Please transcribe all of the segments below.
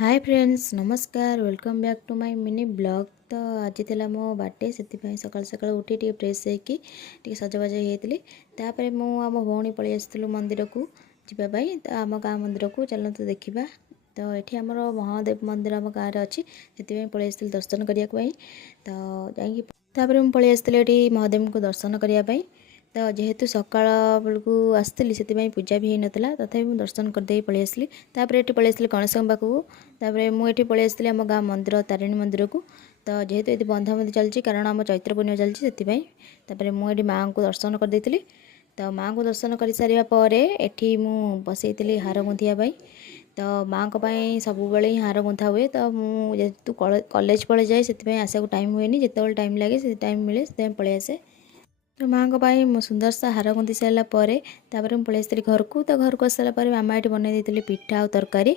हाय friends नमस्कार welcome back to my mini blog. तो आज थी मो बर्थडे से सकाल सकाल उठी टे फ्रेश होती सजबाज होती तापर मु आम भौणी पलि आसलु मंदिर को जीवाई तो आम गाँ मंदिर को चलते देखा। तो ये आमर महादेव मंदिर आम गाँव में अच्छी से पलि आसती दर्शन करने तो जापर मुझे पलि आसती महादेव को दर्शन करने। तो जेहेतु सकाल बेलू आसती से पूजा भी होता तथापि मुझे दर्शन करदे पलि आसली। तापर ये पलि आसली गणेश पाखक तापर मुझे पलि आसती आम गाँ मंदिर तारिणी मंदिर को। तो जेहेतु ये बंधाबंधी चलती कारण आम चैत्र पूर्णिमा चलती से मुझे माँ को दर्शन करदे। तो माँ को दर्शन कर सारापर ये बसई हार गुंथापी। तो माँ को सब ही हार गुंथा हुए। तो मुझे कॉलेज पलि जाए से आसा टाइम हुए जिते टाइम लगे से टाइम मिले से पलि आसे। तो माँ को सुंदर सा हार गुंथि सारापर तापर मुझे पलि आसती घर को। तो घर को आसारापर मामा ये बनई देती पिठा और तरकारी।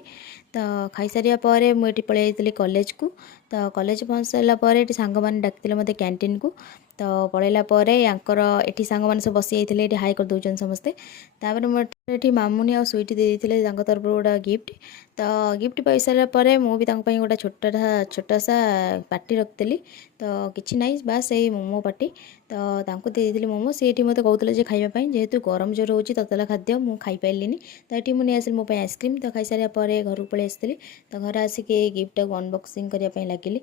तो खाई सारापर मुझे पलि जाइली कॉलेज को। तो कॉलेज पहुँच सारापर ये सांग मैंने डाकते मत कैंटीन को। तो पलैलापर यांकर ये सांग मैंने सब बसी जाते हाई कर दौरान समस्ते। तापर मुझे मामुनी आ स्वीट दे देते तरफ गोटा गिफ्ट। तो गिफ्ट पाई सारापर मुझे गोटे छोटा सा पार्टी रखी। तो किसी ना बास यही मोमो पार्टी। तो देती मोमो सी मत कहते खावाई जेहेतु गरम जोर हो ततला खाद्य मुझे खाईपारे। तो ये मुझे आसली मोप आइसक्रीम तो खाई सारापर घर को पलि आसती। तो घर आसिक गिफ्ट को अनबक्सिंग करने लगिली।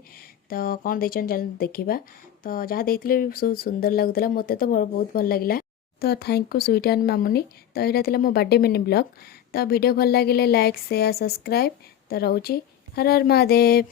तो कौन देते चल देखा। तो जहाँ देते सब सुंदर लगुला मत तो बहुत भल लगे। तो थैंक यू स्वीट एंड मामुनी। तो यहाँ था मो बर्थडे मिनी ब्लॉग। तो वीडियो भल लगे लाइक शेयर सब्सक्राइब। तो रोची हर हर महादेव।